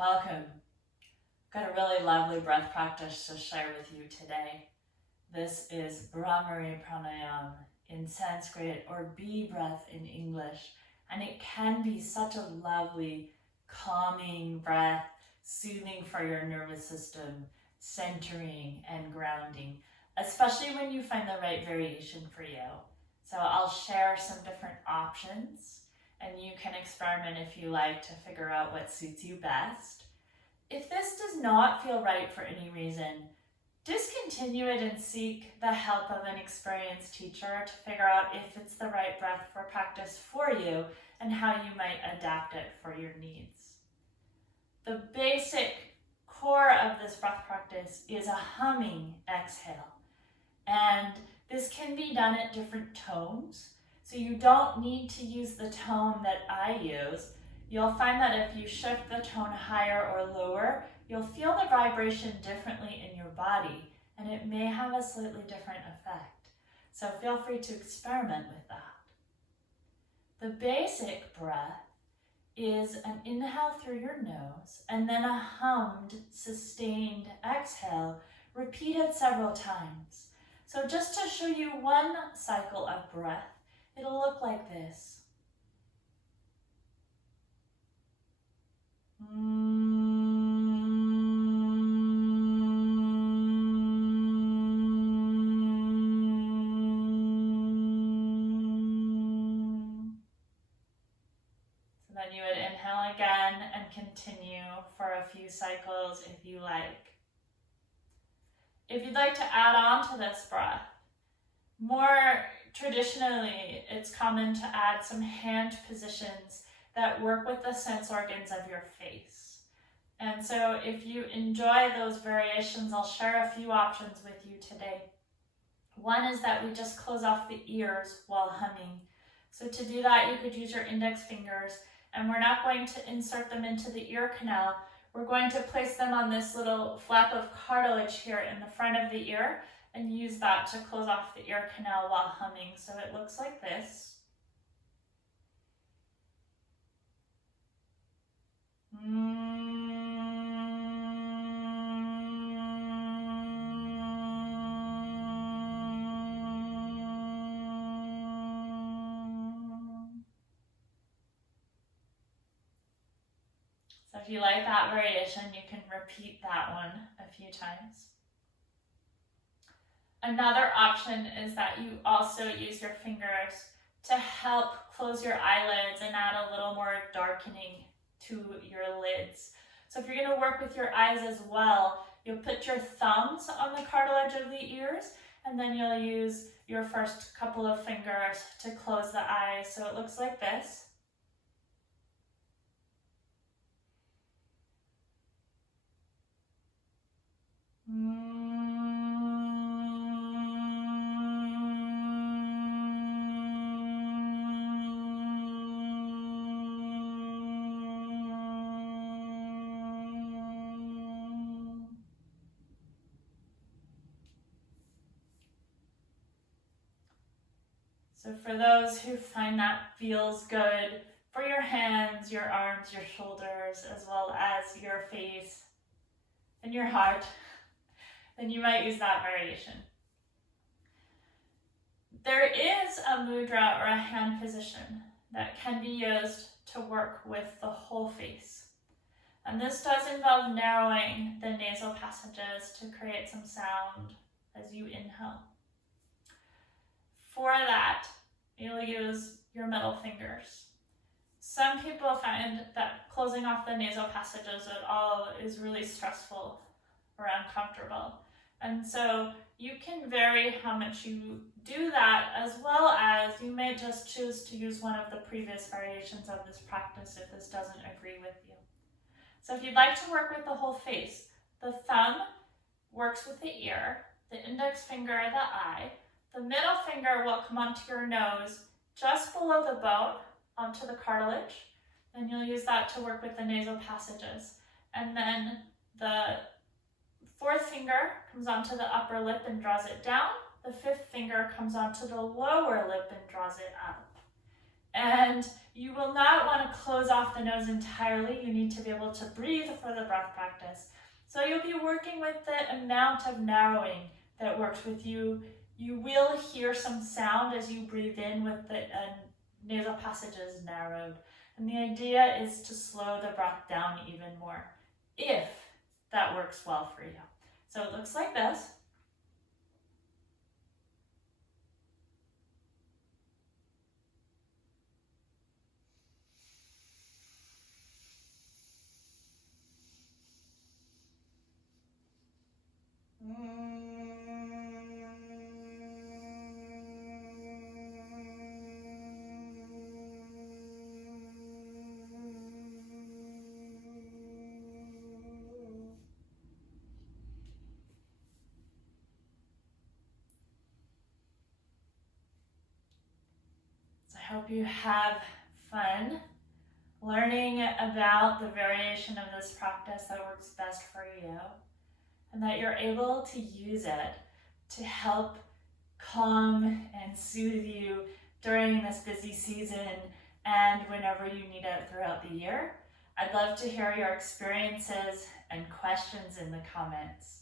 Welcome. Got a really lovely breath practice to share with you today. This is Brahmari Pranayam in Sanskrit, or bee breath in English, and it can be such a lovely, calming breath, soothing for your nervous system, centering and grounding, especially when you find the right variation for you. So I'll share some different options, and you can experiment if you like to figure out what suits you best. If this does not feel right for any reason, discontinue it and seek the help of an experienced teacher to figure out if it's the right breath for practice for you and how you might adapt it for your needs. The basic core of this breath practice is a humming exhale, and this can be done at different tones. So you don't need to use the tone that I use. You'll find that if you shift the tone higher or lower, you'll feel the vibration differently in your body, and it may have a slightly different effect. So feel free to experiment with that. The basic breath is an inhale through your nose and then a hummed, sustained exhale repeated several times. So just to show you one cycle of breath, it'll look like this. So then you would inhale again and continue for a few cycles if you like. If you'd like to add on to this breath, more traditionally, it's common to add some hand positions that work with the sense organs of your face. And so if you enjoy those variations, I'll share a few options with you today. One is that we just close off the ears while humming. So to do that, you could use your index fingers, and we're not going to insert them into the ear canal. We're going to place them on this little flap of cartilage here in the front of the ear and use that to close off the ear canal while humming. So it looks like this. So if you like that variation, you can repeat that one a few times. Another option is that you also use your fingers to help close your eyelids and add a little more darkening to your lids. So if you're going to work with your eyes as well, you'll put your thumbs on the cartilage of the ears, and then you'll use your first couple of fingers to close the eyes. So it looks like this. So for those who find that feels good for your hands, your arms, your shoulders, as well as your face and your heart, then you might use that variation. There is a mudra or a hand position that can be used to work with the whole face. And this does involve narrowing the nasal passages to create some sound as you inhale. For that, you'll use your middle fingers. Some people find that closing off the nasal passages at all is really stressful or uncomfortable. And so you can vary how much you do that, as well as you may just choose to use one of the previous variations of this practice if this doesn't agree with you. So if you'd like to work with the whole face, the thumb works with the ear, the index finger the eye, the middle finger will come onto your nose just below the bone onto the cartilage, and you'll use that to work with the nasal passages. And then the fourth finger comes onto the upper lip and draws it down. The fifth finger comes onto the lower lip and draws it up. And you will not want to close off the nose entirely. You need to be able to breathe for the breath practice. So you'll be working with the amount of narrowing that works with you. You will hear some sound as you breathe in with the nasal passages narrowed. And the idea is to slow the breath down even more, if that works well for you. So it looks like this. I hope you have fun learning about the variation of this practice that works best for you, and that you're able to use it to help calm and soothe you during this busy season and whenever you need it throughout the year. I'd love to hear your experiences and questions in the comments.